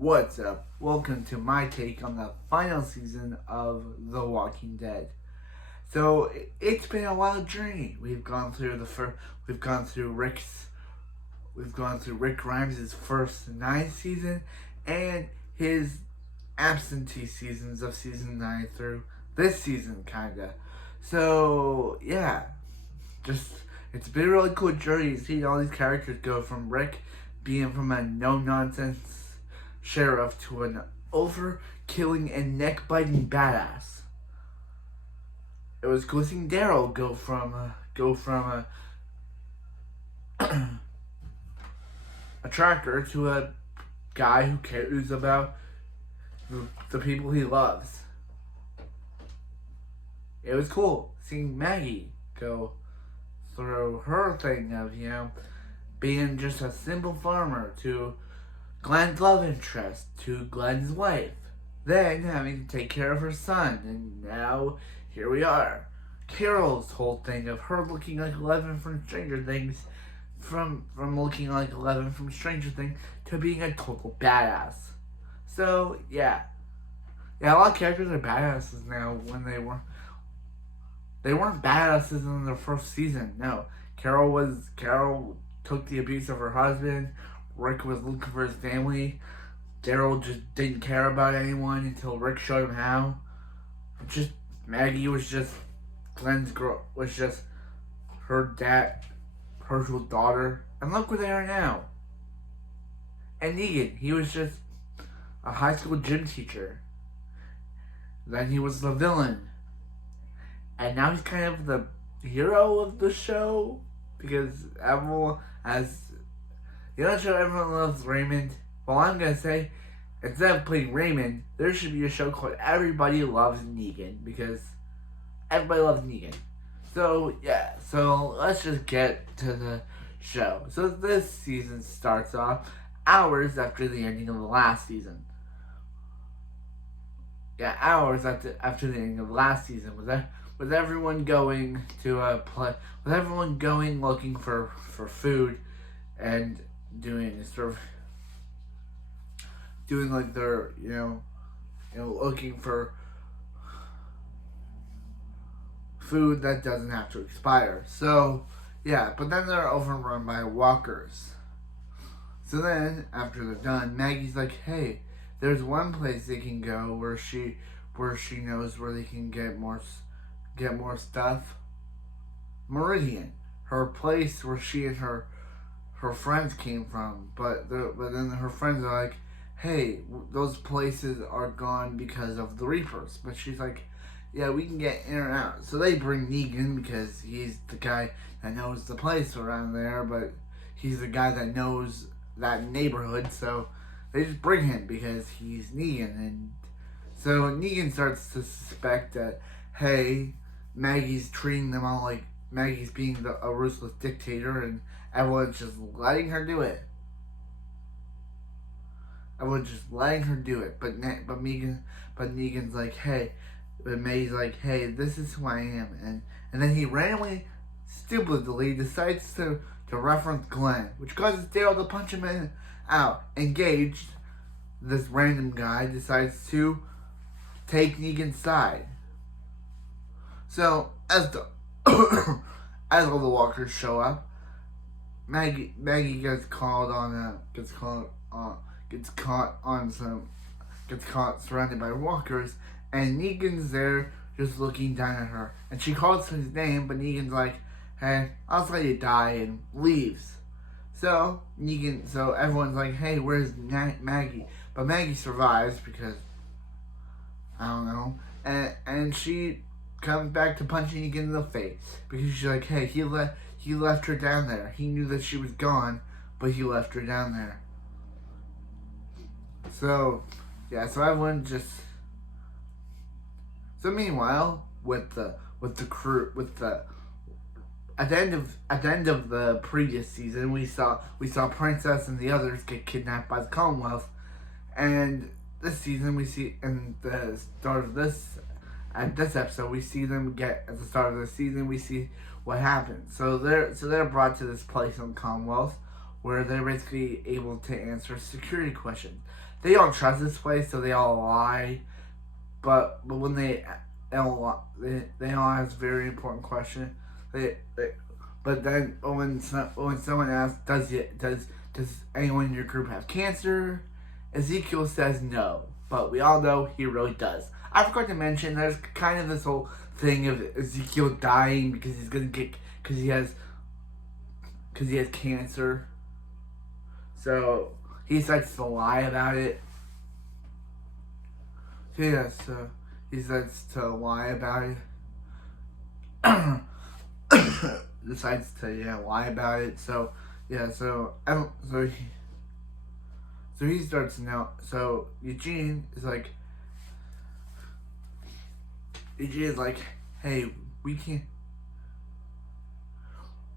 What's up? Welcome to my take on the final season of The Walking Dead. So it's been a wild journey. We've gone through Rick Grimes' first 9 season and his absentee seasons of season 9 through this season, kinda. So yeah, just it's been a really cool journey to see all these characters go from Rick being from a no nonsense sheriff to an over-killing and neck-biting badass. It was cool seeing Daryl go from a tracker to a guy who cares about the people he loves. It was cool seeing Maggie go through her thing of, being just a simple farmer to Glenn's love interest to Glenn's wife, then having to take care of her son, and now here we are. Carol's whole thing of her looking like Eleven from Stranger Things, from looking like Eleven from Stranger Things to being a total badass. So yeah, a lot of characters are badasses now when they weren't badasses in their first season. No, Carol took the abuse of her husband. Rick was looking for his family. Daryl just didn't care about anyone until Rick showed him how. Maggie was just Glenn's girl, was just her dad, Herschel's daughter, and look where they are now. And Negan, he was just a high school gym teacher. Then he was the villain, and now he's kind of the hero of the show because everyone has. You know, show everyone loves Raymond. Well, I'm gonna say, instead of playing Raymond, there should be a show called Everybody Loves Negan because everybody loves Negan. So yeah, so let's just get to the show. So this season starts off hours after the ending of the last season. Yeah, hours after the ending of the last season. Was everyone going to a play? Was everyone going looking for food and doing like they're looking for food that doesn't have to expire. So yeah, but then they're overrun by walkers. So then after they're done, Maggie's like, hey, there's one place they can go where she knows where they can get more stuff. Meridian, her place where she and her friends came from, but then her friends are like, hey, those places are gone because of the Reapers. But she's like, yeah, we can get in or out. So they bring Negan because he's the guy that knows the place around there, but he's the guy that knows that neighborhood, so they just bring him because he's Negan. And so Negan starts to suspect that, hey, Maggie's treating them all like Maggie's being a ruthless dictator, and everyone's just letting her do it. Everyone's just letting her do it. But Negan's like, hey, but May's like, hey, this is who I am, and then he randomly, stupidly decides to reference Glenn, which causes Daryl to punch him out. Engaged, this random guy decides to take Negan's side. So as all the walkers show up, Maggie gets caught surrounded by walkers, and Negan's there just looking down at her, and she calls his name, but Negan's like, hey, I'll let you die, and leaves. So everyone's like, hey, where's Maggie? But Maggie survives because I don't know, and she comes back to punching Negan in the face because she's like, hey, he left her down there. He knew that she was gone, but he left her down there. So yeah, so everyone just. So meanwhile, with the crew, at the end of the previous season, we saw Princess and the others get kidnapped by the Commonwealth, and this season we see in the start of this episode we see them get at the start of the season we see what happens. So they're brought to this place in Commonwealth where they're basically able to answer security questions. they all trust this place, so they all lie. But when they all ask very important question. But then when someone asks, does anyone in your group have cancer? Ezekiel says no, but we all know he really does. I forgot to mention there's kind of this whole thing of Ezekiel dying because he has cancer. So he decides to lie about it. So he decides to lie about it. Decides to lie about it. So he starts now. So Eugene is like, hey, we can't.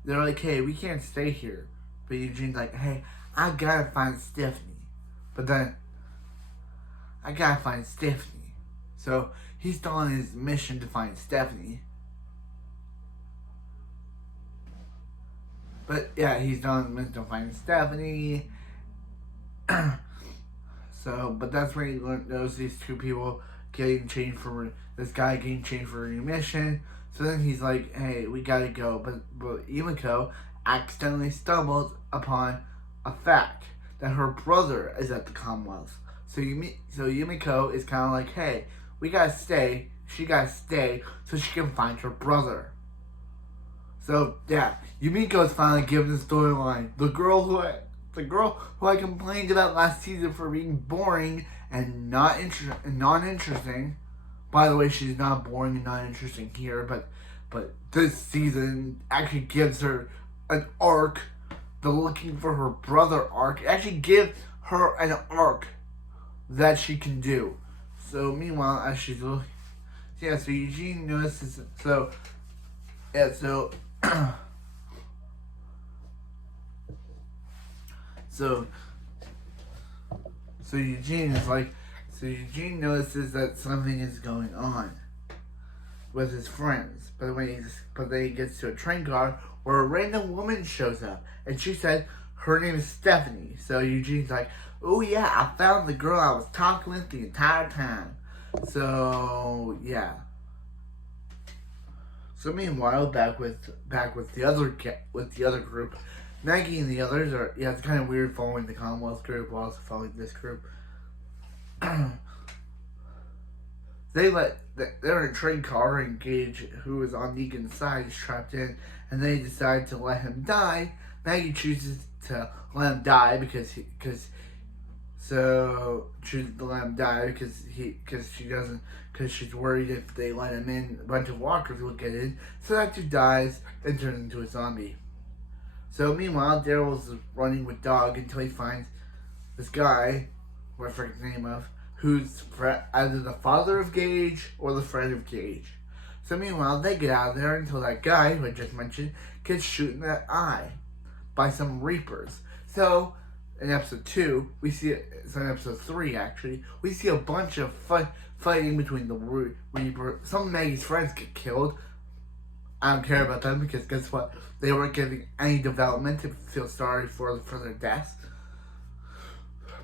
They're like, hey, we can't stay here. But Eugene's like, hey, I gotta find Stephanie. But then, I gotta find Stephanie. So he's still on his mission to find Stephanie. But yeah, he's still on his mission to find Stephanie. But that's when he knows these two people getting changed for this guy getting changed for a new mission. So then he's like, hey, we gotta go. But Yumiko accidentally stumbles upon a fact that her brother is at the Commonwealth. So Yumiko is kind of like, hey, we gotta stay. She gotta stay so she can find her brother. So yeah, Yumiko is finally given the storyline. The girl who I complained about last season for being boring and non-interesting. By the way, she's not boring and not interesting here, but this season actually gives her an arc. The looking for her brother arc. It actually gives her an arc that she can do. So meanwhile, as she's looking, so Eugene notices. So Eugene is like, Eugene notices that something is going on with his friends, but then he gets to a train car where a random woman shows up, and she said her name is Stephanie. So Eugene's like, oh yeah, I found the girl I was talking with the entire time. So yeah. So meanwhile, back with the other group, Maggie and the others are it's kind of weird following the Commonwealth group while also following this group. They're in a train car, and Gage, who is on Negan's side, is trapped in, and they decide to let him die. Maggie chooses to let him die because she's worried if they let him in, a bunch of walkers will get in. So that dude dies and turns into a zombie. So meanwhile, Daryl's running with Dog until he finds this guy, what I forget the name of, who's either the father of Gage or the friend of Gage. So meanwhile, they get out of there until that guy, who I just mentioned, gets shot in the eye by some Reapers. So, in episode 2, in episode 3 actually, we see a bunch of fighting between the Reaper. Some of Maggie's friends get killed. I don't care about them because guess what? They weren't getting any development to feel sorry for their deaths.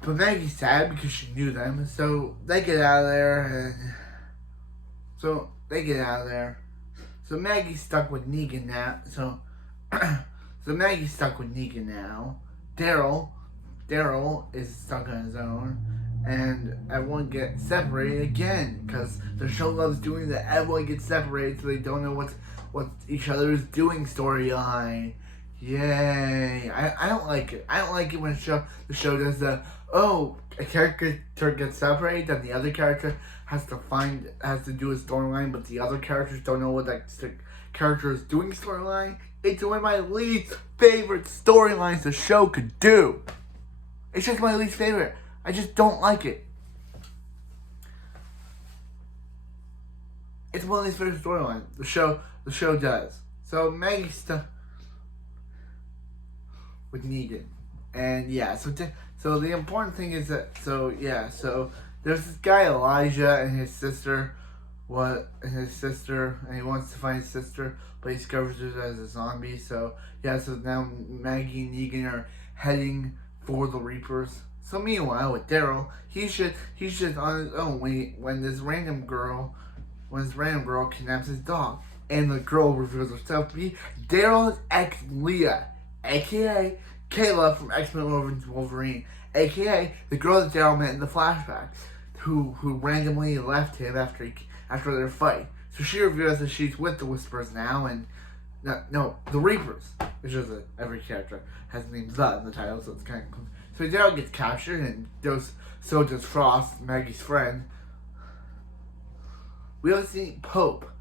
But Maggie's sad because she knew them, so they get out of there, so Maggie's stuck with Negan now. So Maggie's stuck with Negan now. Daryl is stuck on his own, and everyone gets separated again because the show loves doing that. Everyone gets separated so they don't know what each other is doing storyline. Yay! I don't like it. I don't like it when the show does the a character gets separated, then the other character has to do a storyline, but the other characters don't know what that character is doing storyline. It's one of my least favorite storylines the show could do. It's just my least favorite. I just don't like it. It's one of my least favorite storylines the show does. So Maggie's stuck with Negan, and yeah, so the important thing is that so there's this guy Elijah and his sister, and he wants to find his sister, but he discovers her as a zombie. So now Maggie and Negan are heading for the Reapers. So meanwhile, with Daryl, he's just on his own when this random girl kidnaps his dog, and the girl reveals herself to be Daryl's ex Leah, aka Kayla from X-Men Wolverine, aka the girl that Daryl met in the flashback, who randomly left him after their fight. So she reveals that she's with the Whisperers now, and no, the Reapers, which is every character has the name "the" in the title, so it's kind of cool. So Daryl gets captured, and so does Frost, Maggie's friend. We also see Pope,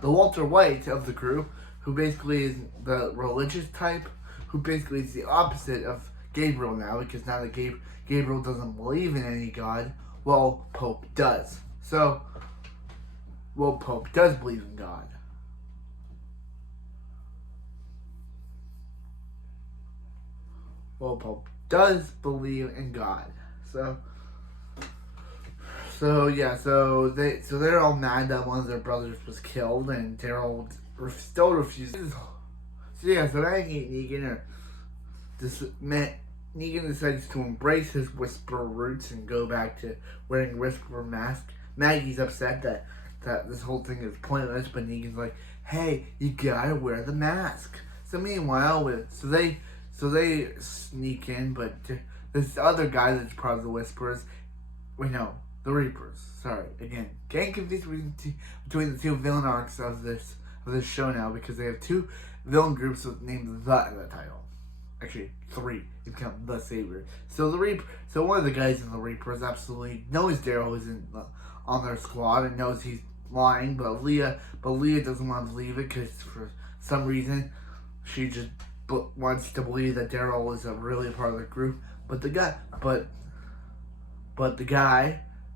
the Walter White of the group, who basically is the religious type, who basically is the opposite of Gabriel now, because now that Gabriel doesn't believe in any god, well, Pope does. So, Pope does believe in God. Pope does believe in God. So they're all mad that one of their brothers was killed, and Daryl still refuses. So Negan decides to embrace his Whisperer roots and go back to wearing Whisperer mask. Maggie's upset that this whole thing is pointless, but Negan's like, "Hey, you gotta wear the mask." So meanwhile, so they sneak in, but this other guy that's part of the Whisperers, the Reapers. Sorry, again, getting confused between the two villain arcs of this show now, because they have two villain groups with named "the" in the title. Actually, three. They become the Savior. So one of the guys in the Reapers absolutely knows Daryl isn't on their squad and knows he's lying, but Leah doesn't want to believe it because for some reason she just wants to believe that Daryl is really part of the group. But the guy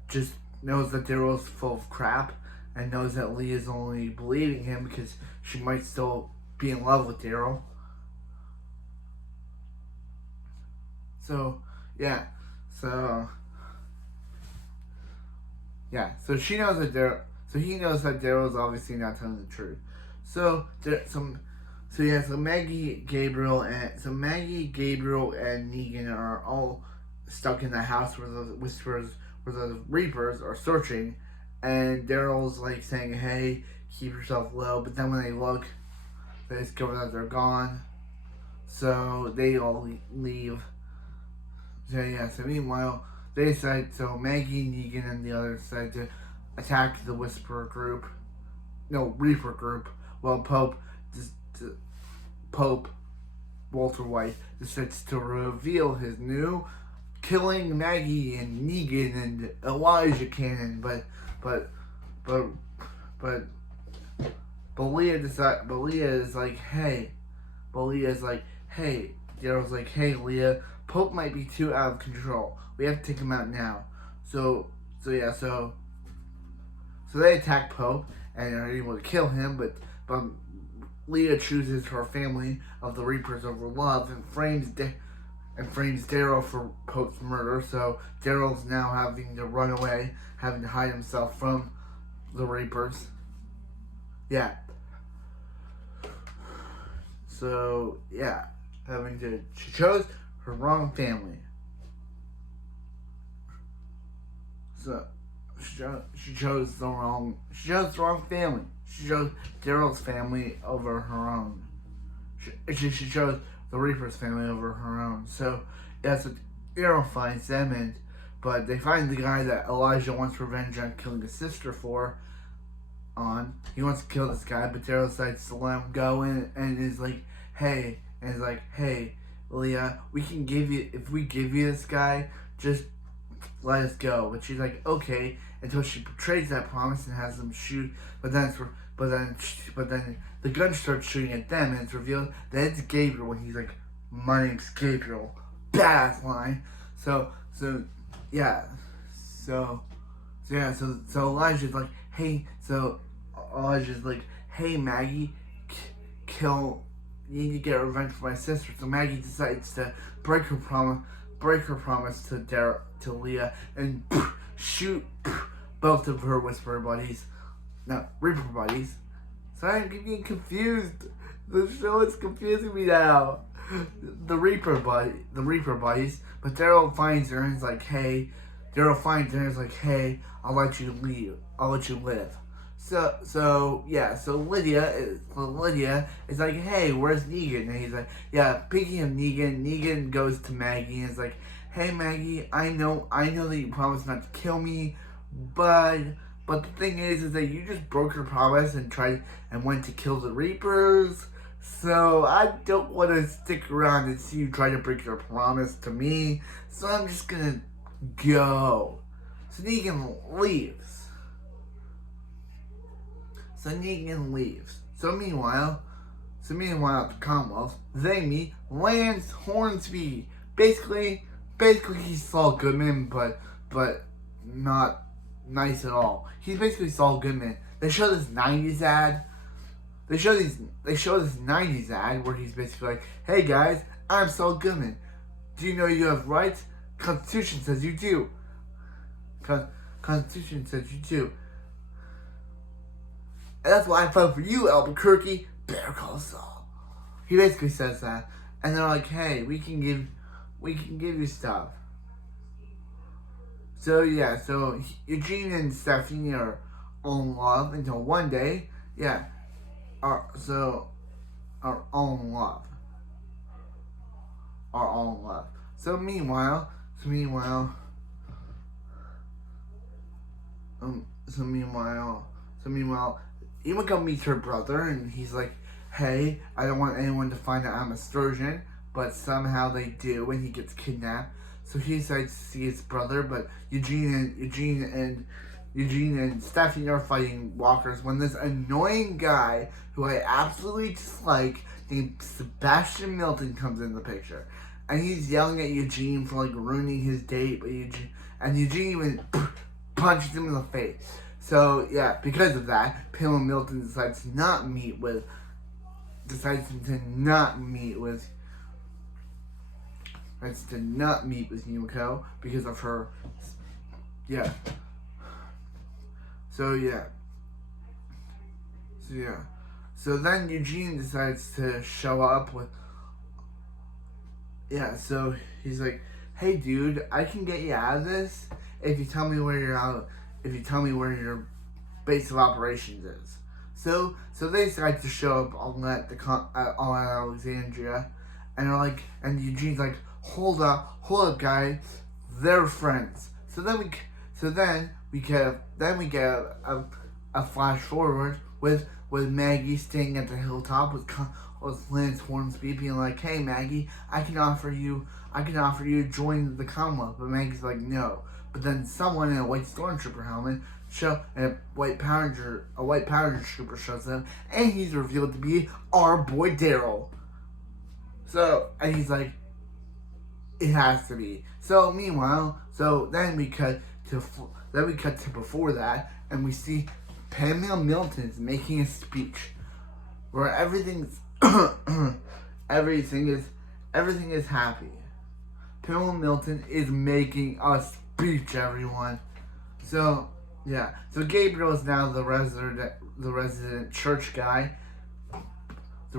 just knows that Daryl's full of crap and knows that Leah's only believing him because she might still be in love with Daryl. So she knows that he knows that Daryl's obviously not telling the truth. So Maggie, Gabriel, and Negan are all stuck in the house where the Reapers are searching, and Daryl's like saying, "Hey, keep yourself low," but then when they look, they discover that they're gone. So they all leave. So meanwhile, Maggie, Negan, and the others decide to attack the Reaper group. Well, Pope Walter White decides to reveal his new killing Maggie and Negan and Elijah canon, but Leah is like, hey, Daryl's like, "Hey, Leah, Pope might be too out of control. We have to take him out now." So they attack Pope and are able to kill him, but Leah chooses her family of the Reapers over love and frames Daryl for Pope's murder. So Daryl's now having to run away, having to hide himself from the Reapers. Yeah. So yeah, she chose her wrong family. So she chose the wrong family. She chose Daryl's family over her own. She chose the Reaper's family over her own. So so Daryl finds them, but they find the guy that Elijah wants revenge on killing his sister for. He wants to kill this guy, but Daryl decides to let him go and is like, "Hey, Leah, if we give you this guy, just let us go." But she's like, "Okay," until she betrays that promise and has them shoot. But then the gun starts shooting at them, and it's revealed that it's Gabriel. When he's like, "My name's Gabriel," badass line. So Elijah's like, "Hey," "Hey, Maggie, you need to get revenge for my sister." So Maggie decides to break her promise to Leah and shoot both of her Reaper buddies. So I'm getting confused. The show is confusing me now. the Reaper buddies. But Daryl finds her and is like, hey, I'll let you leave. I'll let you live. So Lydia is like, hey, where's Negan? And he's like, yeah. Speaking of Negan goes to Maggie and is like, hey Maggie, I know that you promised not to kill me, but the thing is that you just broke your promise and went to kill the Reapers. So I don't want to stick around and see you try to break your promise to me. So I'm just gonna go. So Negan leaves. So meanwhile, at the Commonwealth, they meet Lance Hornsby. Basically he's Saul Goodman, but not nice at all. He's basically Saul Goodman. They show this 90s ad. They show this 90s ad where he's basically like, hey guys, I'm Saul Goodman. Do you know you have rights? Constitution says you do. Constitution says you do. And that's why I vote for you, Albuquerque. Better call Saul. He basically says that. And they're like, hey, we can give you stuff. So yeah, so Eugene and Stephanie are all in love until one day, are all in love. So meanwhile, Yumiko meets her brother, and he's like, hey, I don't want anyone to find out I'm a sturgeon, but somehow they do, and he gets kidnapped. So he decides to see his brother, but Eugene and Stephanie are fighting walkers when this annoying guy, who I absolutely dislike, named Sebastian Milton, comes in the picture. And he's yelling at Eugene for ruining his date, but Eugene even punches him in the face. So yeah, because of that, Pamela Milton decides to not meet with Yumiko because of her. So then Eugene decides to show up with. So he's like, hey dude, I can get you out of this if you tell me where your base of operations is. So they decide to show up all at Alexandria, and Eugene's like, hold up guys, they're friends. So then we get a flash forward with Maggie staying at the hilltop with Lance Hornsby being like, hey Maggie, I can offer you to join the Commonwealth, but Maggie's like, no. But then someone in a white stormtrooper helmet and a white Power Ranger trooper shows up, and he's revealed to be our boy Daryl. And he's like, it has to be. So meanwhile, then we cut to before that, and we see Pamela Milton is making a speech where everything is happy. Pamela Milton is making a speech, everyone. So Gabriel is now the resident church guy. The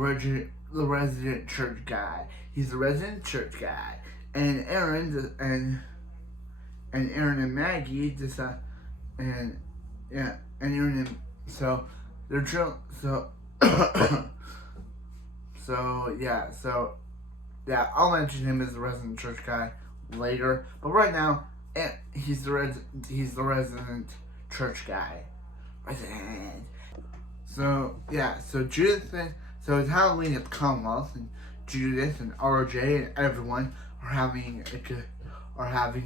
resident church guy. He's the resident church guy. And Aaron and Maggie decide, I'll mention him as the resident church guy later. But right now, he's the resident church guy. So it's Halloween at the Commonwealth, and Judith and RJ and everyone are having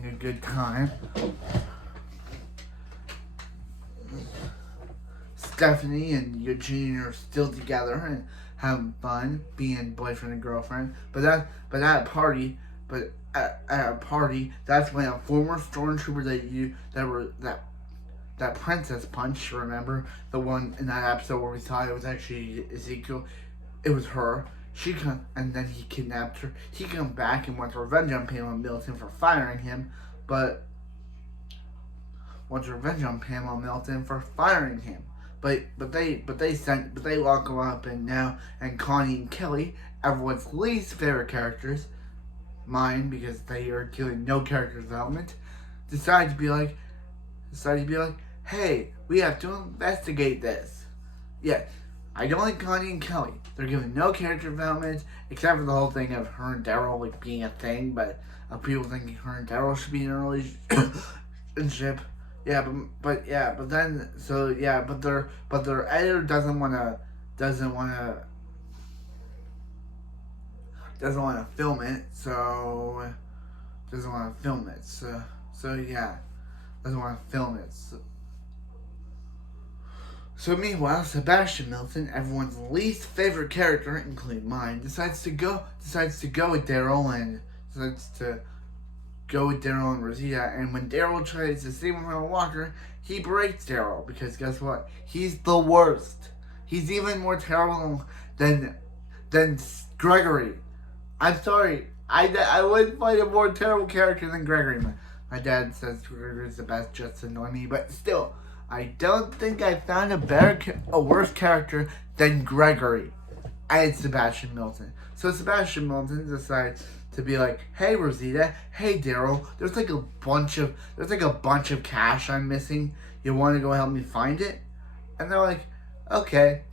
a good time. Stephanie and Eugene are still together and having fun, being boyfriend and girlfriend. But at a party, that's when a former stormtrooper that princess punched. Remember the one in that episode where we thought it was actually Ezekiel? It was her. And then he kidnapped her. He came back and wants revenge on Pamela Milton for firing him, but they lock him up, and Connie and Kelly everyone's least favorite characters, mine because they are given no character development, decide to be like, hey, we have to investigate this. Yeah, I don't like Connie and Kelly. They're given no character development except for the whole thing of her and Daryl like being a thing, but people thinking her and Daryl should be in a relationship. Yeah, but then but their editor doesn't wanna film it, so doesn't wanna film it. So yeah, doesn't wanna film it. So meanwhile, Sebastian Milton, everyone's least favorite character, including mine, decides to go with Daryl and Rosita. And when Daryl tries to save him from a walker, he breaks Daryl because guess what? He's the worst. He's even more terrible than Gregory. I'm sorry. I wouldn't find a more terrible character than Gregory. My dad says Gregory's the best just to annoy me, but still. I don't think I found a worse character than Gregory and Sebastian Milton. So Sebastian Milton decides to be like, "Hey Rosita, hey Daryl, there's like a bunch of cash I'm missing. You want to go help me find it?" And they're like, "Okay."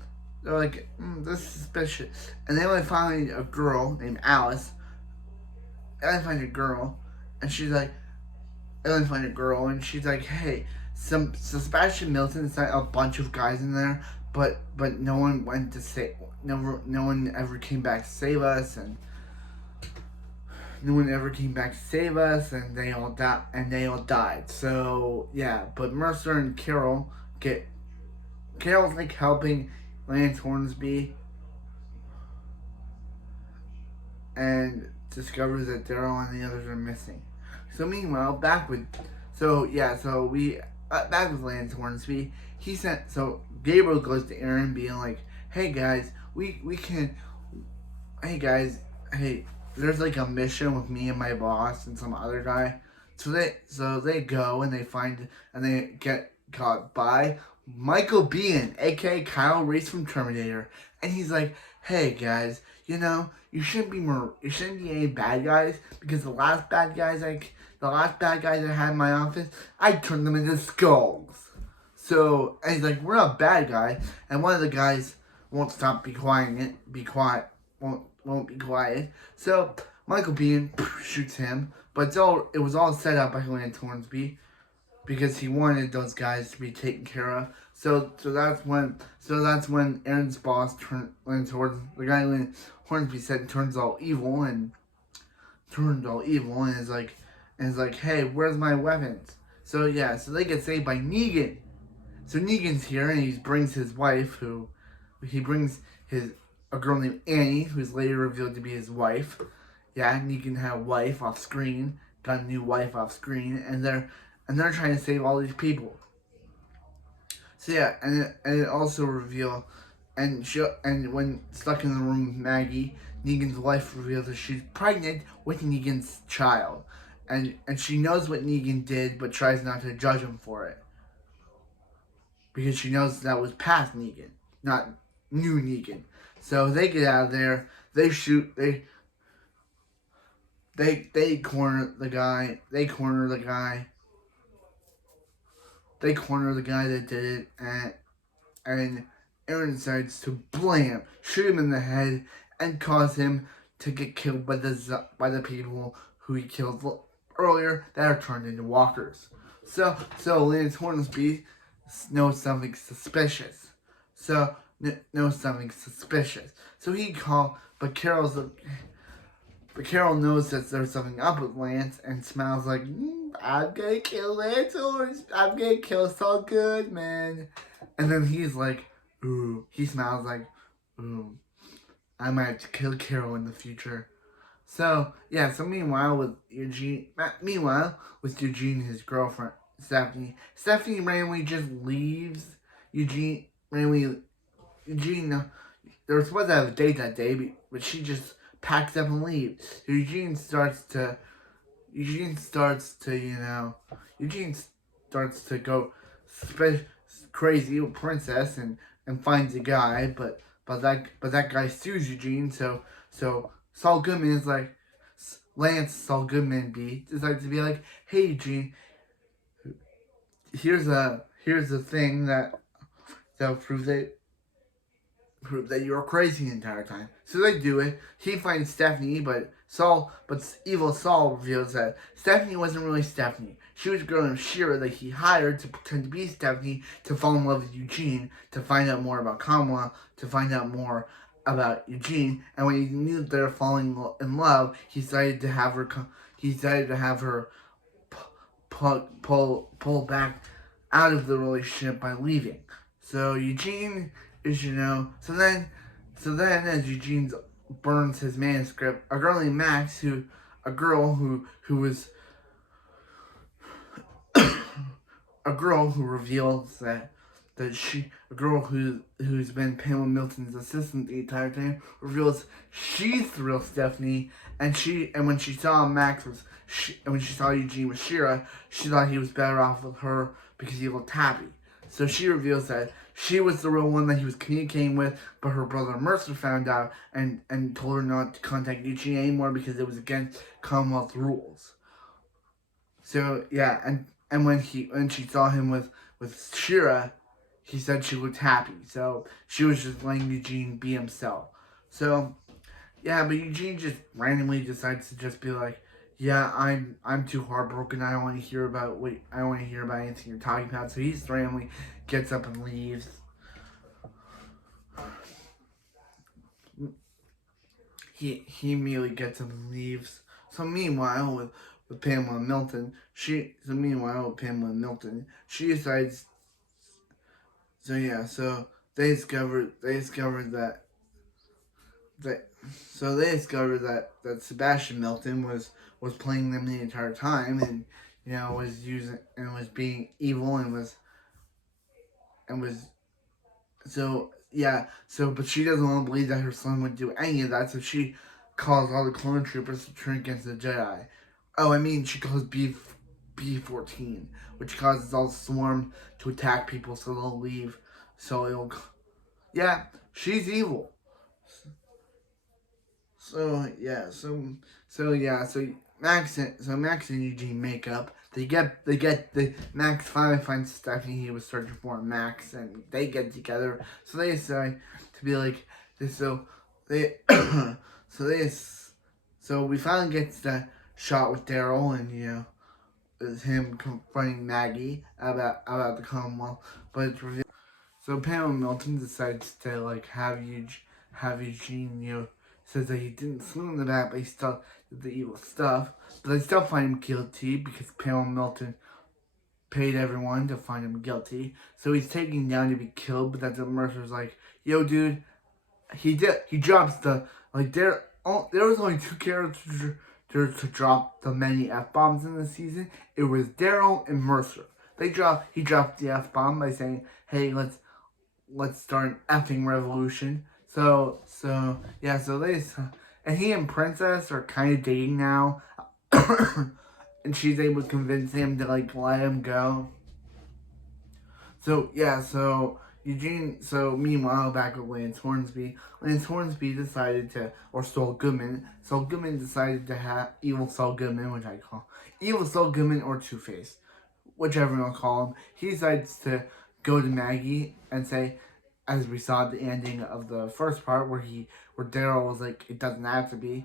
They're like, "This is suspicious." And they only find a girl named Alice. And I find a girl, and she's like, "Hey." Sebastian Milton sent a bunch of guys in there, but no one went to save. No one ever came back to save us, and they all died. So yeah, but Mercer and Carol's like helping Lance Hornsby, and discovers that Daryl and the others are missing. So meanwhile, back with Lance Hornsby, Gabriel goes to Aaron being like, "Hey guys, there's like a mission with me and my boss and some other guy." So they go and they get caught by Michael Biehn, aka Kyle Reese from Terminator, and he's like, "Hey guys, you shouldn't be any bad guys because the last bad guys I had in my office, I turned them into skulls." So, and he's like, "We're not bad guys," and one of the guys won't be quiet. So Michael Biehn shoots him, but it was all set up by Lance Hornsby because he wanted those guys to be taken care of. So that's when Aaron's boss Lance Hornsby said turns all evil and is like, "Hey, where's my weapons?" So they get saved by Negan. So Negan's here and he brings his wife, a girl named Annie, who's later revealed to be his wife. Yeah, Negan had a wife off screen, got a new wife off screen, and they're trying to save all these people. So yeah, and it also reveal, and when stuck in the room with Maggie, Negan's wife reveals that she's pregnant with Negan's child, and she knows what Negan did, but tries not to judge him for it, because she knows that was past Negan, not new Negan. So they get out of there. They shoot. They corner the guy. They corner the guy that did it, and Aaron decides to shoot him in the head, and cause him to get killed by the people who he killed earlier that are turned into walkers. So Lance Hornsby knows something suspicious. So he called, but Carol knows that there's something up with Lance and smiles like, "I'm gonna kill Lance Hornsby. I'm gonna kill Saul Goodman." And then he's like, he smiles like, "I might have to kill Carol in the future." So meanwhile with Eugene and his girlfriend Stephanie randomly just leaves. Eugene, they were supposed to have a date that day, but she just packs up and leaves. Eugene starts to go crazy with Princess and finds a guy, but that guy sues Eugene, so So Saul Goodman is like, Lance Saul Goodman decides to be like, hey Eugene, here's a thing that'll prove that you were crazy the entire time. So they do it. He finds Stephanie, but evil Saul reveals that Stephanie wasn't really Stephanie. She was a girl named Shira that he hired to pretend to be Stephanie to fall in love with Eugene, to find out more about Kamala, to find out more about Eugene. And when he knew they were falling in love, he decided to have her. He decided to have her pull back out of the relationship by leaving. So Eugene is, so then as Eugene burns his manuscript, a girl named Max, a girl who was a girl who reveals a girl who's been Pamela Milton's assistant the entire time, reveals she's the real Stephanie, and when she saw when she saw Eugene with Shira, she thought he was better off with her because he looked happy. So she reveals that she was the real one that he was communicating with, but her brother Mercer found out and told her not to contact Eugene anymore because it was against Commonwealth rules. So yeah, and when she saw him with Shira, he said she looked happy. So she was just letting Eugene be himself. So yeah, but Eugene just randomly decides to just be like, yeah, I'm too heartbroken. I don't want to hear about anything you're talking about. So he just randomly gets up and leaves. He immediately gets up and leaves. So meanwhile, with Pamela Milton, she decides. So yeah, so they discovered that that Sebastian Milton was playing them the entire time, and was being evil and was so yeah, but she doesn't want to believe that her son would do any of that, so she calls all the clone troopers to turn against the Jedi. Oh, I mean, she calls B-14, which causes all the swarm to attack people, so they'll leave. Yeah, she's evil. So yeah, Max and Eugene make up. Max finally finds Stephanie he was searching for, Max, and they get together. So they decide to be like this. So they so we finally get to that shot with Daryl, and it's him confronting Maggie about the Commonwealth, but it's revealed. So Pamela Milton decides to have Eugene, says that he didn't swim in the back, but he still did the evil stuff. But they still find him guilty because Pamela Milton paid everyone to find him guilty. So he's taken down to be killed, but that's when Mercer's like, yo dude, he drops there was only two characters to drop the many F-bombs in the season. It was Daryl and Mercer. He dropped the F-bomb by saying, hey, let's start an effing revolution. So and he and Princess are kind of dating now, and she's able to convince him to let him go. So yeah, so meanwhile, back with Lance Hornsby decided to, or Saul Goodman decided to have evil Saul Goodman, which I call evil Saul Goodman or Two-Face, whichever you'll call him. He decides to go to Maggie and say, as we saw at the ending of the first part, where Daryl was like, it doesn't have to be.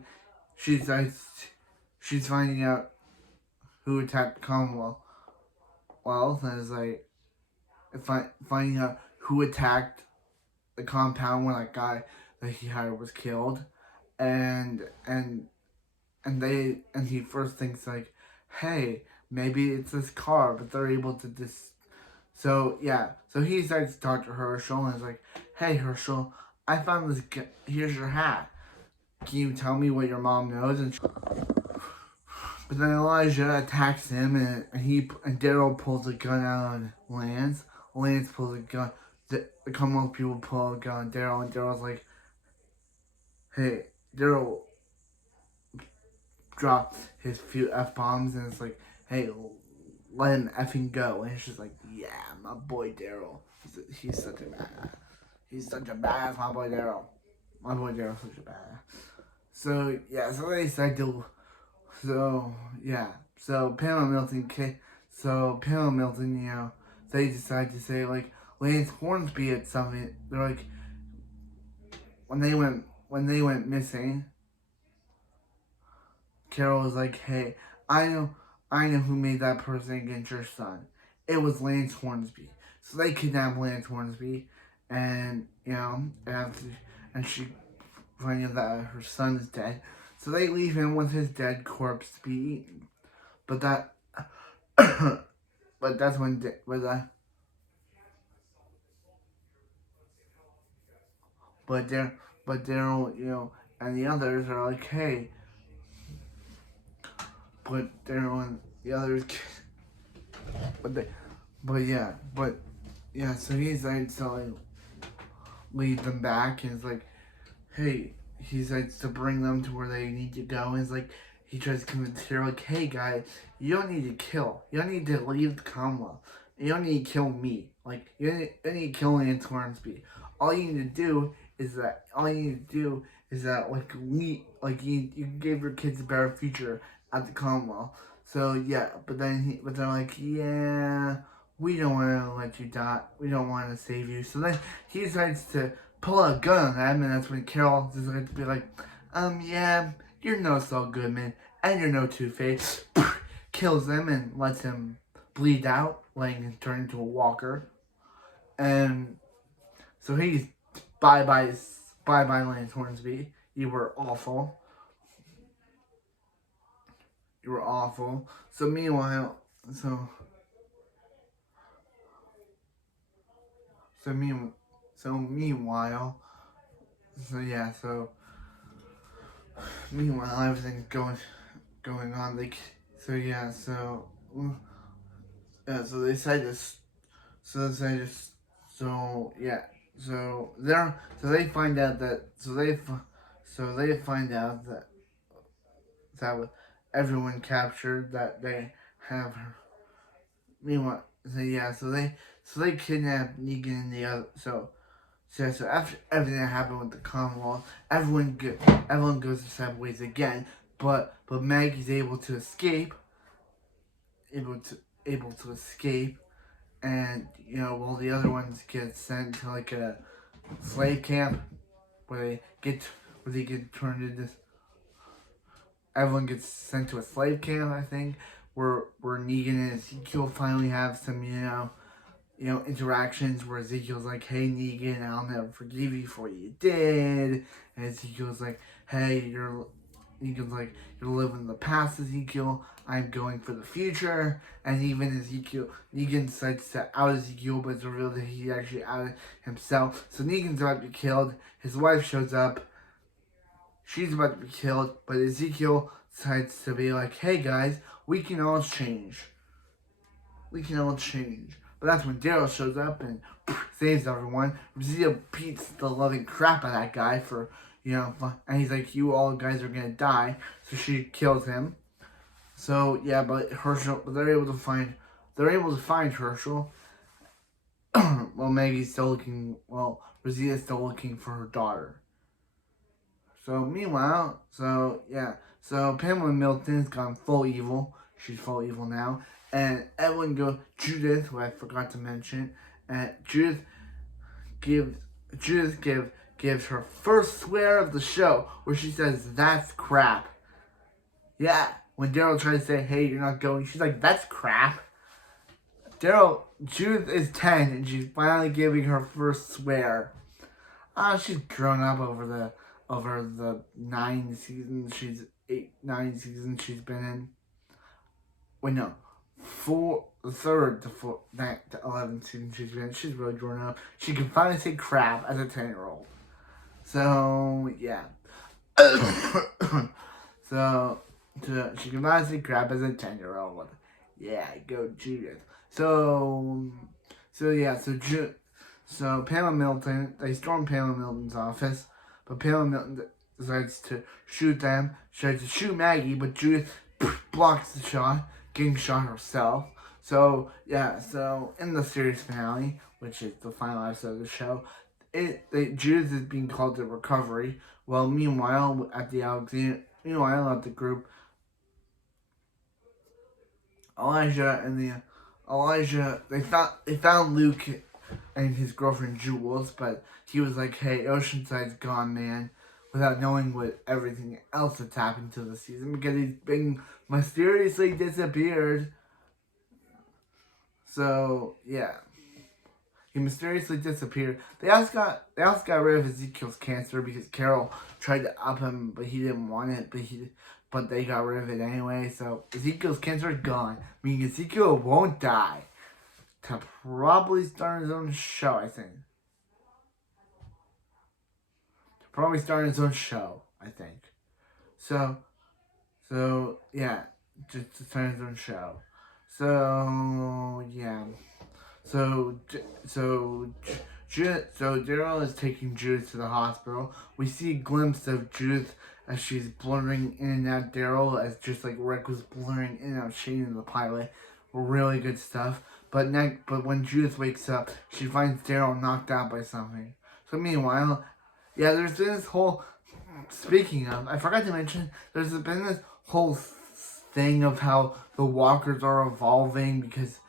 She's finding out who attacked Commonwealth, and is like finding out who attacked the compound when that guy that he hired was killed, and he first thinks like, hey, maybe it's this car, but they're able to So yeah, so he decides to talk to Herschel and is like, hey Herschel, I found this, here's your hat. Can you tell me what your mom knows? But then Elijah attacks him, and Daryl pulls a gun out on Lance. Lance pulls a gun. The Commonwealth people pull a gun on Daryl, and Daryl's like, hey, Daryl drops his few F-bombs, and it's like, hey, let him effing go. And it's just like, yeah, my boy Daryl. He's such a badass. He's such a badass, my boy Daryl. My boy Daryl's such a badass. So yeah, so they decide to. So yeah, so Pamela Milton. So Pamela Milton, they decide to say like Lance Hornsby at something. They're like when they went missing. Carol was like, "Hey, I know who made that person against your son. It was Lance Hornsby." So they kidnap Lance Hornsby, and and she finding out that her son is dead. So they leave him with his dead corpse to be eaten. But that, but that's when, but Daryl, and the others are like, hey, but Daryl and the others, but they, but yeah, so he's like, so like, lead them back, and it's like, hey, he says to bring them to where they need to go, and it's like, he tries to convince her, like, hey, guys, you don't need to kill. You don't need to leave the Commonwealth. You don't need to kill me. Like, you don't need to kill Lance Hornsby. All you need to do is that, like, you gave your kids a better future at the Commonwealth. So, yeah, but they're like, yeah, we don't want to let you die. We don't want to save you. So then he decides to pull out a gun on them, and that's when Carol is going to be like, yeah, you're no Saul Goodman, and you're no Two-Face. Kills him and lets him bleed out, letting him turn into a walker. And so he's bye-bye Lance Hornsby. You were awful. You were awful. So meanwhile, so meanwhile, meanwhile everything's going on. Like, so yeah, so they decide to, so yeah, so they find out that, they find out that with everyone captured, that they have her. Meanwhile, so they kidnap Negan and the other. So after everything that happened with the Commonwealth, everyone goes their separate ways again. But Maggie's able to escape, able to escape, and while the other ones get sent to like a slave camp where they get turned into. Everyone gets sent to a slave camp, I think, where Negan and Ezekiel finally have some interactions where Ezekiel's like, hey, Negan, I'll never forgive you for what you did. And Ezekiel's like, hey, Negan's like, you're living in the past, Ezekiel. I'm going for the future. And even Negan decides to out Ezekiel, but it's revealed that he actually outed himself. So Negan's about to be killed. His wife shows up. She's about to be killed, but Ezekiel decides to be like, hey guys, we can all change. We can all change. But that's when Daryl shows up and saves everyone. Ezekiel beats the loving crap out of that guy for, and he's like, you all guys are gonna die. So she kills him. So yeah, but they're able to find Herschel. Well, Maggie's still looking. Well, Rosita's still looking for her daughter. So meanwhile, so Pamela Milton's gone full evil. She's full evil now, and everyone goes. Judith, who I forgot to mention, and Judith gives her first swear of the show, where she says, "That's crap." Yeah, when Daryl tries to say, "Hey, you're not going," she's like, "That's crap." Judith is 10, and she's finally giving her first swear. She's grown up over the 9 seasons she's been in. Wait, no. The third to 11 seasons she's been in. She's really grown up. She can finally say crap as a 10-year-old. So, yeah. So she can finally say crap as a 10-year-old. Yeah, go Judith. So Pamela Milton, they storm Pamela Milton's office, but Pamela Milton decides to shoot them. She tries to shoot Maggie, but Judith blocks the shot, getting shot herself. So in the series finale, which is the final episode of the show, Judith is being called to recovery, Well, meanwhile at the group, Elijah they found Luke and his girlfriend Jules, but he was like, "Hey, Oceanside's gone, man," without knowing what everything else that's happened to the season because he's been mysteriously disappeared. So yeah, he mysteriously disappeared. They also got rid of Ezekiel's cancer because Carol tried to up him, but he didn't want it. But they got rid of it anyway. So Ezekiel's cancer is gone, meaning Ezekiel won't die. To probably start his own show, I think. Probably start his own show, I think. So yeah, just to start his own show. So yeah. So Daryl is taking Judith to the hospital. We see a glimpse of Judith as she's blurring in and out Daryl, as just like Rick was blurring in and out Shane in the pilot. Really good stuff. But when Judith wakes up, she finds Daryl knocked out by something. So meanwhile, yeah, there's been this whole. Speaking of, I forgot to mention, there's been this whole thing of how the walkers are evolving because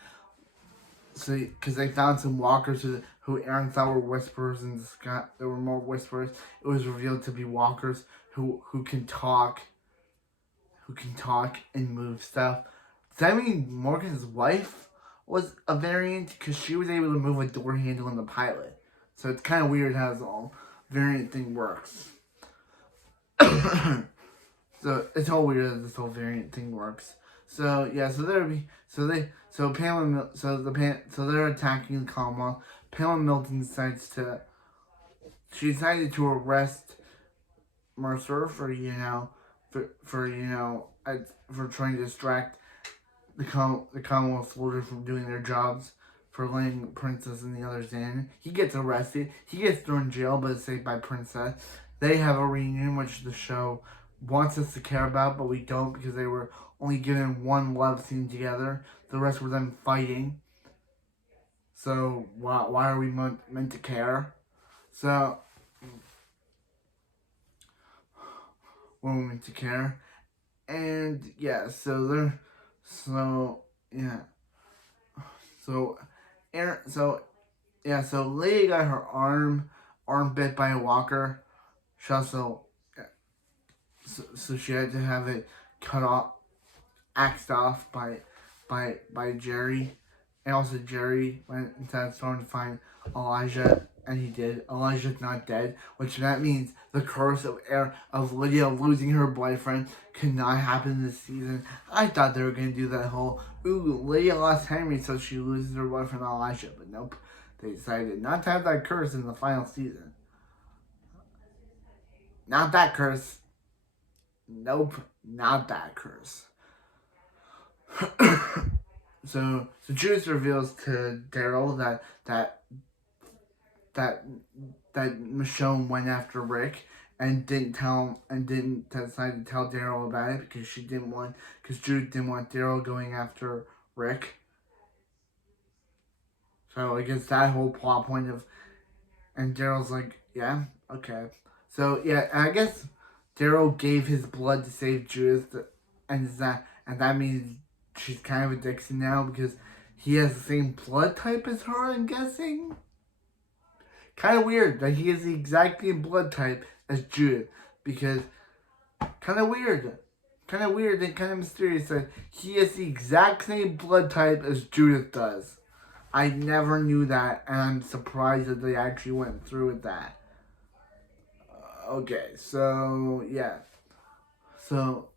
they found some walkers who Aaron thought were whisperers and Scott there were more whisperers. It was revealed to be walkers who can talk and move stuff. Does that mean Morgan's wife was a variant because she was able to move a door handle in the pilot? So it's kind of weird how this all variant thing works. So it's all weird that this whole variant thing works. So yeah, they're attacking the Commonwealth. Pamela Milton decided to arrest Mercer for trying to distract the Commonwealth soldiers from doing their jobs, for letting Princess and the others in. He gets arrested. He gets thrown in jail, but is saved by Princess. They have a reunion, which the show wants us to care about, but we don't because they were only given one love scene together. The rest were them fighting. So why are we meant to care? So we're meant to care, and yeah. So Leia got her arm bit by a walker. She also so she had to have it cut off, axed off by Jerry. And also Jerry went inside the store to find Elijah, and he did. Elijah's not dead, which that means the curse of Lydia losing her boyfriend could not happen this season. I thought they were going to do that whole, Lydia lost Henry, so she loses her boyfriend Elijah. But nope, they decided not to have that curse in the final season. Not that curse. Nope, not that curse. So Judas reveals to Daryl that Michonne went after Rick and didn't decide to tell Daryl about it because Judith didn't want Daryl going after Rick. So I guess that whole plot point of, and Daryl's like, yeah, okay. So yeah, I guess Daryl gave his blood to save Judith, and that means she's kind of a Dixon now because he has the same blood type as her, I'm guessing. Kind of weird that he has the exact same blood type as Judith, because kind of weird and kind of mysterious that he has the exact same blood type as Judith does. I never knew that, and I'm surprised that they actually went through with that. Okay, so yeah. So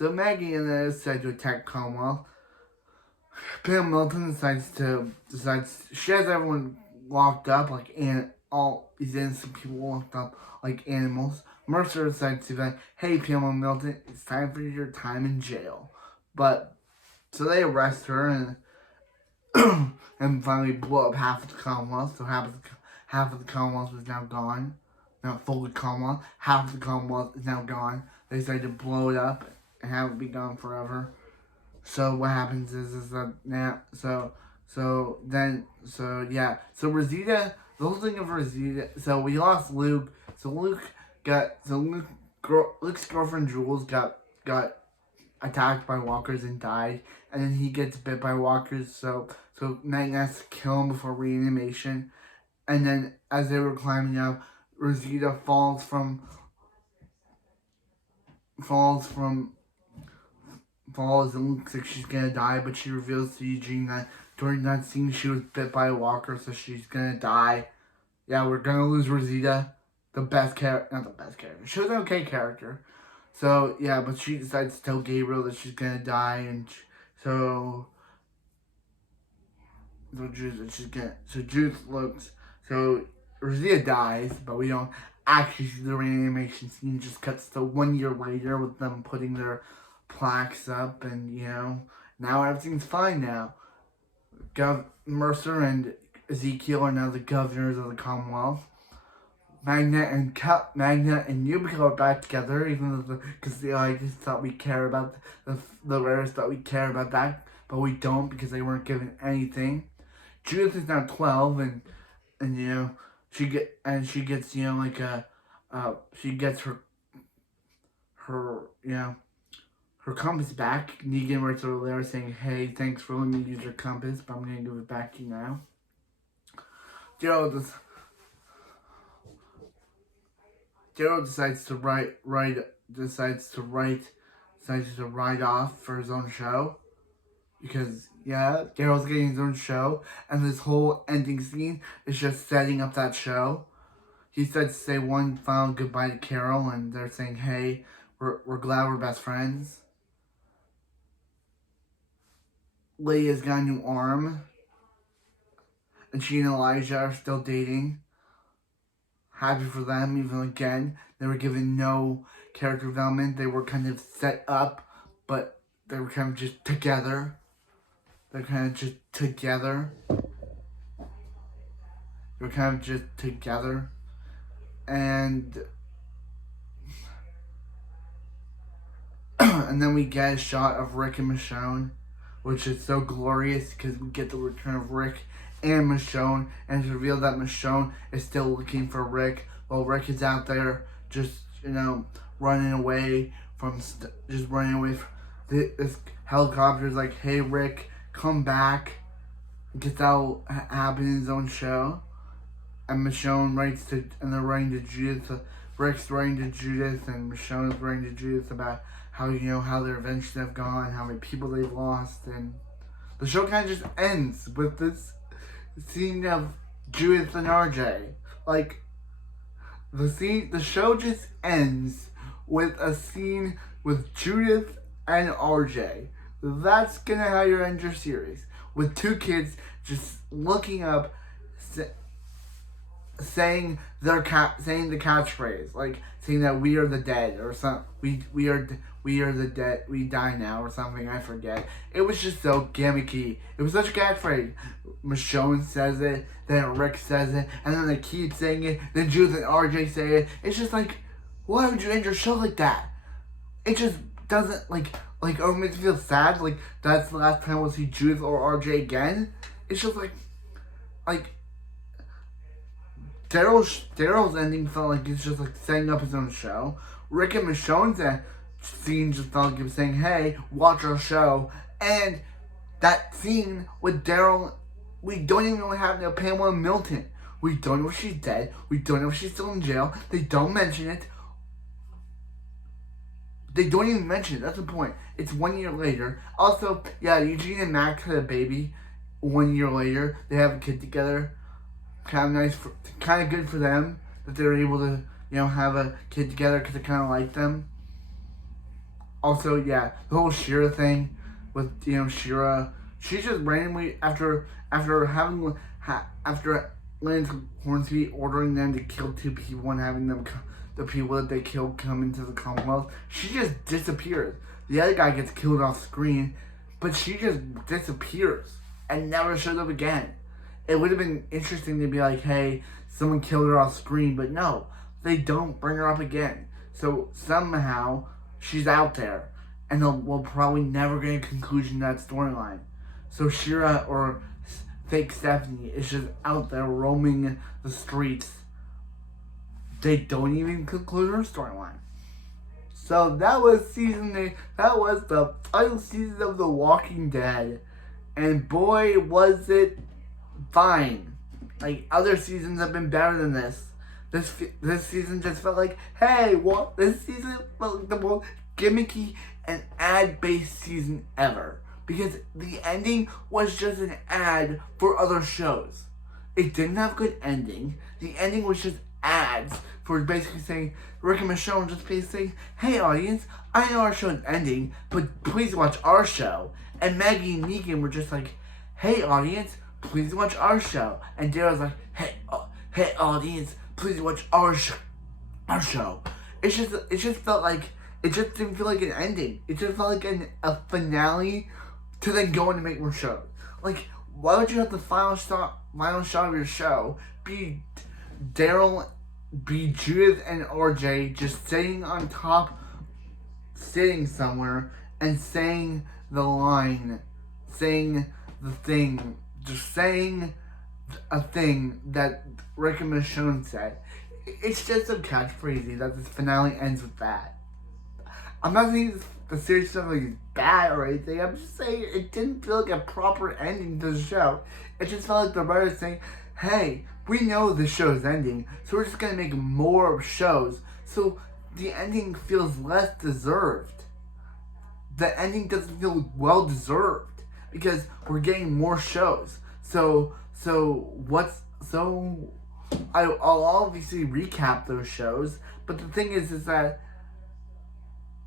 Maggie and they decide to attack Commonwealth. Pam Milton decides she has everyone locked up all these innocent people locked up like animals. Mercer decides to be like, hey Pam Milton, it's time for your time in jail. But so they arrest her and and finally blow up half of the Commonwealth. So half of the Commonwealth is now gone. Not fully Commonwealth. Half of the Commonwealth is now gone. They decide to blow it up and have it be gone forever. So what happens is that now so Rosita, the whole thing of Rosita. So we lost Luke. So Luke Luke's girlfriend Jules got attacked by walkers and died, and then he gets bit by walkers. So Magna has to kill him before reanimation, and then as they were climbing up, Rosita falls and looks like she's gonna die, but she reveals to Eugene that during that scene she was bit by a walker, so she's gonna die. Yeah, we're gonna lose Rosita, not the best character. She was an okay character. So yeah, but she decides to tell Gabriel that she's gonna die, and so Rosita dies, but we don't actually see the reanimation scene. It just cuts to 1 year later with them putting their plaques up, and now everything's fine now. Mercer and Ezekiel are now the governors of the Commonwealth. Magna and Yumiko are back together, even though because the audience thought we care about the writers thought we care about that, but we don't because they weren't given anything. Judith is now 12, and she gets she gets her compass back. Negan writes her a letter saying, "Hey, thanks for letting me use your compass, but I'm gonna give it back to you now." Daryl decides to ride off for his own show. Because, Daryl's getting his own show, and this whole ending scene is just setting up that show. He decides to say one final goodbye to Carol, and they're saying, "Hey, we're glad we're best friends." Lydia's got a new arm, and she and Elijah are still dating. Happy for them, even though, again, they were given no character development. They were kind of set up, but they were kind of just together. They're kind of just together. And and then we get a shot of Rick and Michonne, which is so glorious because we get the return of Rick and Michonne, and it's revealed that Michonne is still looking for Rick, while Rick is out there just, running away from this helicopter's like, "Hey, Rick, come back." Gets that'll happen in his own show. And Michonne and they're writing to Judith. Rick's writing to Judith, and Michonne is writing to Judith about how, how their adventures have gone, how many people they've lost, and the show kind of just ends with this scene of Judith and RJ. The show just ends with a scene with Judith and RJ. That's gonna how you end your series, with two kids just looking up, saying the catchphrase, saying that we are the dead or something. We are the dead. We die now or something. I forget. It was just so gimmicky. It was such a catchphrase. Michonne says it, then Rick says it, and then they keep saying it. Then Judith and RJ say it. It's just why would you end your show like that? It just doesn't it makes me feel sad. That's the last time we'll see Judith or RJ again. It's just Daryl's ending felt like it's just setting up his own show. Rick and Michonne's scene just felt like he was saying, "Hey, watch our show." And that scene with Daryl, we don't even really have no Pamela Milton. We don't know if she's dead. We don't know if she's still in jail. They don't mention it. They don't even mention it. That's the point. It's 1 year later. Also, Eugene and Max had a baby 1 year later. They have a kid together. Kind of good for them that they were able to, have a kid together because they kind of like them. Also, the whole Shira thing with, Shira, she just randomly, after Lance Hornsby ordering them to kill two people and having the people that they killed come into the Commonwealth, she just disappears. The other guy gets killed off screen, but she just disappears and never shows up again. It would have been interesting to be like, "Hey, someone killed her off screen," but no, they don't bring her up again. So somehow she's out there, and we'll probably never get a conclusion to that storyline. So Shira or fake Stephanie is just out there roaming the streets, they don't even conclude her storyline. So that was season 8. That was the final season of The Walking Dead. And boy, was it fine. Like, other seasons have been better than this. This season just felt like, hey, what? This season felt like the most gimmicky and ad-based season ever. Because the ending was just an ad for other shows. It didn't have good ending. The ending was just ads for basically saying, Rick and Michonne just basically saying, hey audience, I know our show is ending, but please watch our show. And Maggie and Negan were just like, hey audience, please watch our show. And Daryl's like, hey audience, please watch our show. It just felt like, it just didn't feel like an ending. It just felt like a finale to then go on to make more shows. Like, why would you have the final shot of your show be Daryl, be Judith and RJ just sitting on top, sitting somewhere and saying the line, saying the thing, just saying a thing that Rick and Michonne said. It's just a catchphrase that this finale ends with that. I'm not saying the series stuff like is bad or anything. I'm just saying it didn't feel like a proper ending to the show. It just felt like the writers saying, hey, we know the show's ending, so we're just going to make more shows. So the ending feels less deserved. The ending doesn't feel well deserved because we're getting more shows. I'll obviously recap those shows, but the thing is that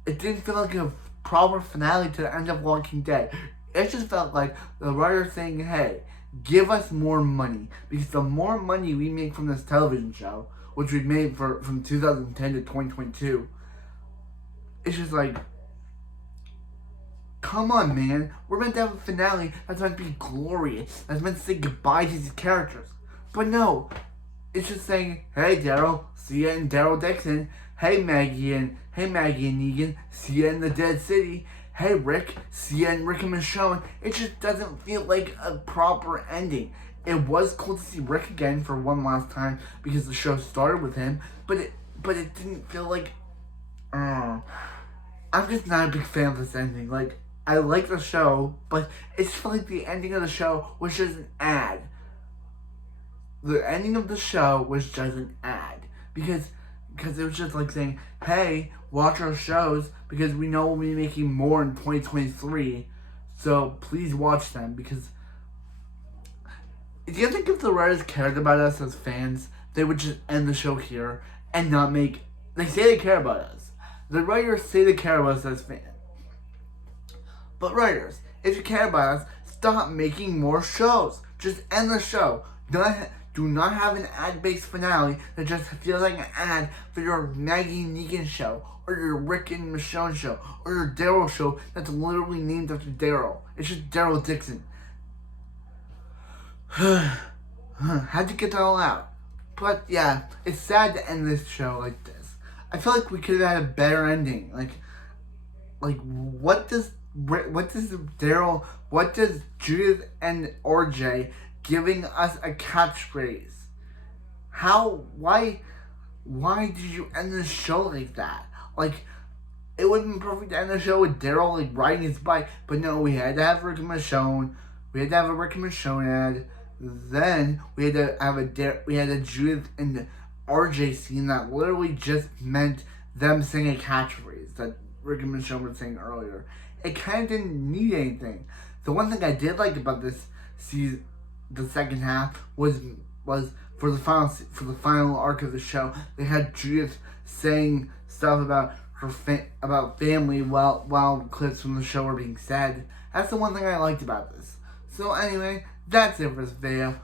it didn't feel like a proper finale to the end of Walking Dead. It just felt like the writer saying, hey, give us more money. Because the more money we make from this television show, which we made from 2010 to 2022, it's just like, come on, man. We're meant to have a finale that's meant to be glorious. That's meant to say goodbye to these characters. But no, it's just saying, hey, Daryl, see ya in Daryl Dixon. Hey Maggie and Negan, see ya in the Dead City. Hey Rick, see ya in Rick and Michonne. It just doesn't feel like a proper ending. It was cool to see Rick again for one last time because the show started with him, but it didn't feel like. I'm just not a big fan of this ending. Like, I like the show, but it just felt like the ending of the show was just an ad. The ending of the show was just an ad because it was just like saying, hey, watch our shows because we know we'll be making more in 2023, so please watch them. Because do you think if the writers cared about us as fans, they would just end the show here and not make... They say they care about us. The writers say they care about us as fans. But writers, if you care about us, stop making more shows. Just end the show. Do not have an ad-based finale that just feels like an ad for your Maggie and Negan show, or your Rick and Michonne show, or your Daryl show that's literally named after Daryl. It's just Daryl Dixon. How'd you get that all out? But yeah, it's sad to end this show like this. I feel like we could have had a better ending. Like what does Daryl, what does Judith and RJ giving us a catchphrase? Why did you end the show like that? Like, it would have been perfect to end the show with Daryl like riding his bike, but no, we had to have Rick and Michonne. We had to have a Rick and Michonne ad. Then we had to have a Judith and RJ scene that literally just meant them saying a catchphrase that Rick and Michonne were saying earlier. It kind of didn't need anything. The one thing I did like about this season, the second half, was for the final arc of the show, they had Judith saying stuff about her about family while clips from the show were being said. That's the one thing I liked about this. So anyway, that's it for this video.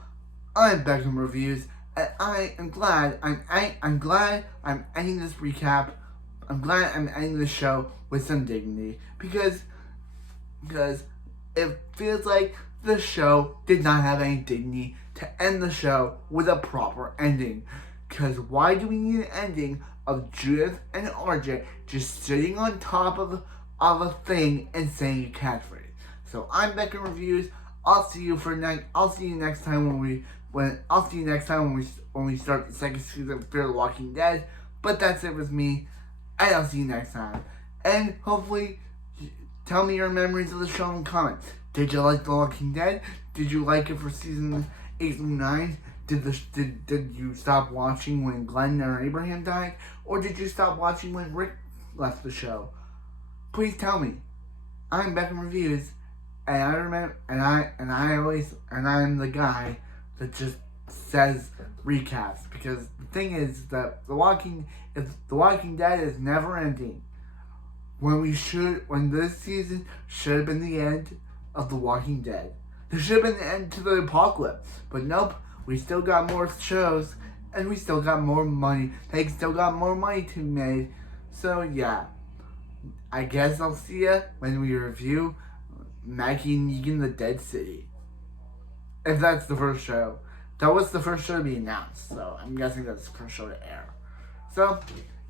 I'm Beckham Reviews, and I am glad I'm ending this recap. I'm glad I'm ending the show with some dignity because it feels like the show did not have any dignity to end the show with a proper ending. Because why do we need an ending of Judith and RJ just sitting on top of a thing and saying a catchphrase? So I'm Beckham Reviews. I'll see you next time when we start the second season of Fear the Walking Dead. But that's it with me, and I'll see you next time. And hopefully, tell me your memories of the show in comments. Did you like The Walking Dead? Did you like it for season 8 through 9? Did you stop watching when Glenn or Abraham died? Or did you stop watching when Rick left the show? Please tell me. I'm Beckham Reviews, and I remember, and I'm the guy that just says recaps, because the thing is that The Walking Dead is never ending. When this season should have been the end of The Walking Dead. There should have been the end to the apocalypse, but nope. We still got more shows, and we still got more money. They still got more money to be made. So yeah, I guess I'll see ya when we review Maggie and Negan: The Dead City. If that's the first show. That was the first show to be announced, so I'm guessing that's the first show to air. So,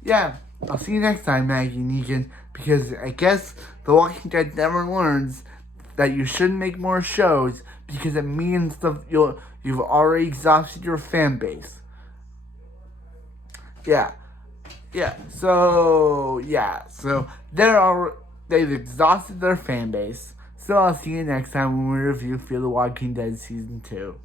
yeah, I'll see you next time, Maggie and Negan, because I guess The Walking Dead never learns that you shouldn't make more shows because it means you've already exhausted your fan base. Yeah. So they've exhausted their fan base. So I'll see you next time when we review Fear the Walking Dead Season 2.